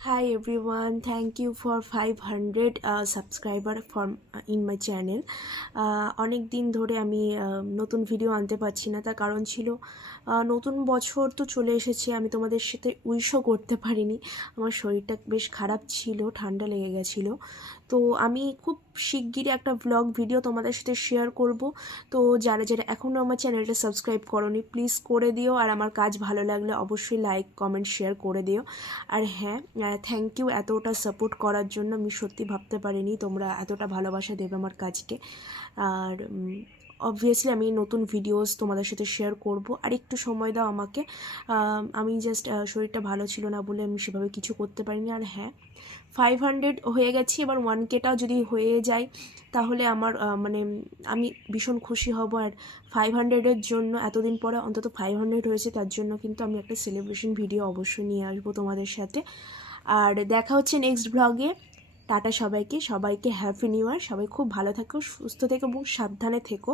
Hi everyone, thank you for 500 subscriber for in my channel. অনেক দিন ধরে আমি নতুন ভিডিও আনতে পারছি না, তার কারণ ছিল নতুন বছর তো চলে এসেছে। আমি তোমাদের সাথে উইশও করতে পারিনি, আমার শরীরটা বেশ খারাপ ছিল, ঠান্ডা লেগে গেছিলো। তো আমি খুব শিগগিরই একটা ভ্লগ ভিডিও তোমাদের সাথে শেয়ার করব। তো যারা যারা এখনও আমার চ্যানেলটা সাবস্ক্রাইব করোনি প্লিজ করে দিও, আর আমার কাজ ভালো লাগলে অবশ্যই লাইক কমেন্ট শেয়ার করে দিও। আর হ্যাঁ, থ্যাংক ইউ এতটা সাপোর্ট করার জন্য। আমি সত্যি ভাবতে পারিনি তোমরা এতটা ভালোবাসা দেবে আমার কাজকে। আর অবভিয়াসলি আমি নতুন ভিডিওস তোমাদের সাথে শেয়ার করব, আর একটু সময় দাও আমাকে। আমি জাস্ট শরীরটা ভালো ছিল না বলে আমি সেভাবে কিছু করতে পারিনি। আর হ্যাঁ, 500 হয়ে গেছি, এবার 1Kটাও যদি হয়ে যায় তাহলে আমার মানে আমি ভীষণ খুশি হব। আর 500-এর জন্য এতদিন পরে অন্তত 500 হয়েছে, তার জন্য কিন্তু আমি একটা সেলিব্রেশন ভিডিও অবশ্যই নিয়ে আসবো তোমাদের সাথে। আর দেখা হচ্ছে নেক্সট ব্লগে। টাটা সবাইকে, সবাইকে হ্যাপি নিউ ইয়ার। সবাই খুব ভালো থেকো, সুস্থ থেকো এবং সাবধানে থেকো।